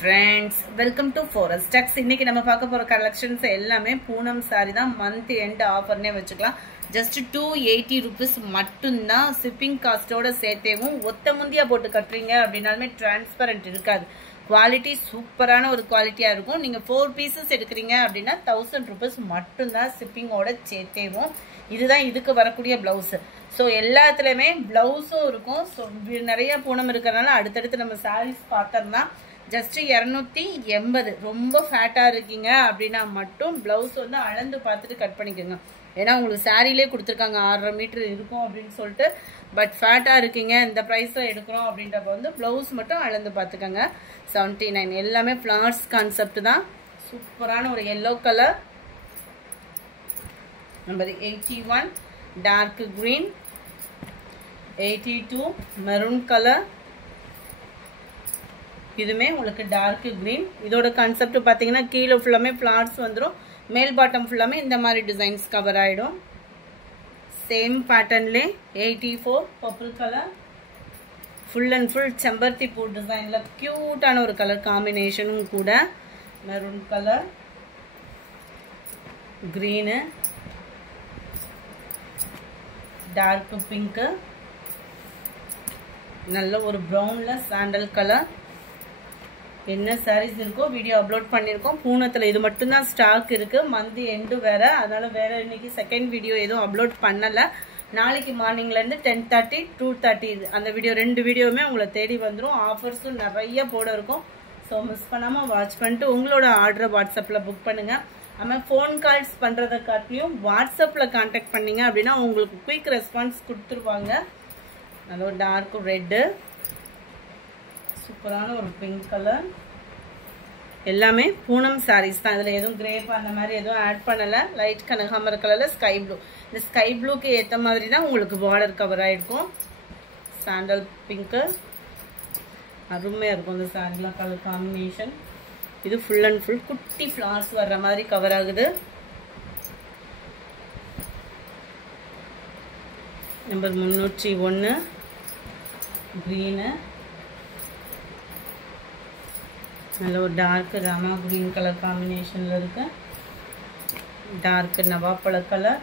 friends, welcome to Forest Tex. இன்னைக்கு நம்ம பார்க்க போற கலெக்ஷன்ஸ் எல்லாமே பூனம் saree தான். மந்த் எண்ட் ஆஃபர்னே வெச்சுக்கலாம். just 280 rupees மட்டும் தான். shipping cost ஓட சேர்த்தேவும் ஒத்த முந்தியா போட்டு கட்டறீங்க அப்படினாலுமே transparent இருக்காது. குவாலிட்டி சூப்பரான ஒரு குவாலிட்டியா இருக்கும். நீங்க 4 pieces எடுக்கறீங்க அப்படினா 1000 rupees மட்டும் தான் shipping ஓட சேர்த்தேவும். இதுதான் இதுக்கு வரக்கூடிய blouse. சோ எல்லாத்துலயுமே blouse-உம் இருக்கும். சோ நிறைய பூனம் இருக்கறனால அடுத்து நம்ம sarees பார்த்தோம்னா just 280 ரொம்ப ஃபேட்டா இருக்கீங்க அப்படினா மட்டும் blouse வந்து அளந்து பார்த்துட்டு கட் பண்ணிக்கங்க. ஏனா உங்களுக்கு சாரியிலே கொடுத்திருக்காங்க 6.5 மீட்டர் இருக்கும் அப்படினு சொல்லிட்டு பட் ஃபேட்டா இருக்கீங்க இந்த பிரைஸ்ல எடுக்கறோம் அப்படின்றப்ப வந்து blouse மட்டும் அளந்து பார்த்துக்கங்க. 79 எல்லாமே flowers கான்செப்ட் தான். சூப்பரான ஒரு yellow colour. Number 81 dark green, 82 maroon color. இதுமே உங்களுக்கு டார்க் green. இதோட கான்செப்ட் பாத்தீங்கன்னா கீழ ஃபுல்லாமே flowers வந்துரும். மேல் பாட்டம் ஃபுல்லாமே இந்த மாதிரி டிசைன்ஸ் கவர் ஆயிடும். சேம் பேட்டர்ன்ல 84 purple color. Full and full செம்பருத்தி பூ டிசைன்ல கியூட்டான ஒரு கலர் காம்பினேஷனும் கூட. Maroon colour, green, dark pink, நல்ல ஒரு பிரவுன்ல சாண்டல் கலர். என்ன sarees இருக்கோ வீடியோ அப்லோட் பண்ணிருக்கோம். பூனத்துல இது மட்டும் தான் ஸ்டாக் இருக்கு. மந்த் எண்ட் வேற, அதனால வேற இன்னைக்கு செகண்ட் வீடியோ எதுவும் அப்லோட் பண்ணல. நாளைக்கு மார்னிங்ல இருந்து 10:30 2:30 அந்த வீடியோ ரெண்டு வீடியோவுமே உங்களை தேடி வந்துரும். ஆஃபர்ஸும் நிறைய போட இருக்கும். சோ மிஸ் பண்ணாம வாட்ச் பண்ணிட்டு உங்களோட ஆர்டரை வாட்ஸ்அப்ல புக் பண்ணுங்க. ஆமா ஃபோன் கால்ஸ் பண்றத காட்டியும் வாட்ஸ்அப்ல கான்டாக்ட் பண்ணீங்க அப்படின்னா உங்களுக்கு குயிக் ரெஸ்பான்ஸ் கொடுத்துருவாங்க. நல்ல ஒரு டார்க் ரெட், சூப்பரான ஒரு பிங்க் கலர். எல்லாமே பூனம் சாரீஸ் தான். இதுல எதுவும் கிரேப் அந்த மாதிரி எதுவும் ஆட் பண்ணல. லைட் கனகாமர கலர்ல ஸ்கை ப்ளூ. இந்த ஸ்கை ப்ளூக்கு ஏத்த மாதிரி தான் உங்களுக்கு பார்டர் கவர் ஆயிருக்கும். சாண்டல் பிங்க் அருமையா இருக்கும் இந்த சாரிலாம் கலர் காம்பினேஷன். இது ஃபுல் அண்ட் ஃபுல் குட்டி ஃபிளார்ஸ் வர்ற மாதிரி கவர் ஆகுது. நம்பர் 301 green, நல்ல ஒரு டார்க் ராமா கிரீன் கலர் காம்பினேஷன்ல இருக்கு. டார்க் நவாப்பழ கலர்,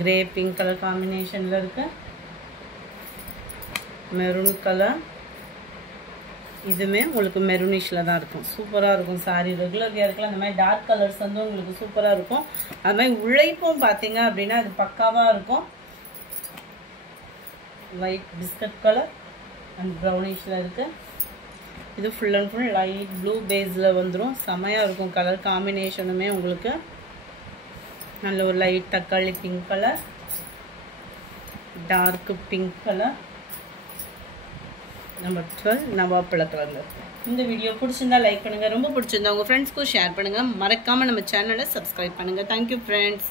கிரே பிங்க் கலர் காம்பினேஷன்ல இருக்கு. மெரூன் கலர், இதுமே உங்களுக்கு மெரூனிஷ்ல தான் இருக்கும். சூப்பரா இருக்கும் சாரி. ரெகுலர் வியர்க்குலாம் அந்த மாதிரி டார்க் கலர்ஸ் வந்து உங்களுக்கு சூப்பரா இருக்கும். அது மாதிரி உழைப்பும் பாத்தீங்க அப்படின்னா அது பக்காவா இருக்கும். லைட் பிஸ்கட் கலர் அண்ட் ப்ரௌனிஷ்ல இருக்கு. இது full and full light blue பேஸ்ல வந்துரும். செமையா இருக்கும் கலர் காம்பினேஷனுமே உங்களுக்கு. நல்ல ஒரு லைட் தக்காளி pink colour, dark pink colour. Number 12 நவாப்பழ கலர்ல இருக்கு. இந்த வீடியோ பிடிச்சிருந்தா லைக் பண்ணுங்க. ரொம்ப பிடிச்சிருந்தா உங்க ஃப்ரெண்ட்ஸ்க்கும் ஷேர் பண்ணுங்க. மறக்காம நம்ம சேனலை சப்ஸ்கிரைப் பண்ணுங்க. Thank you friends.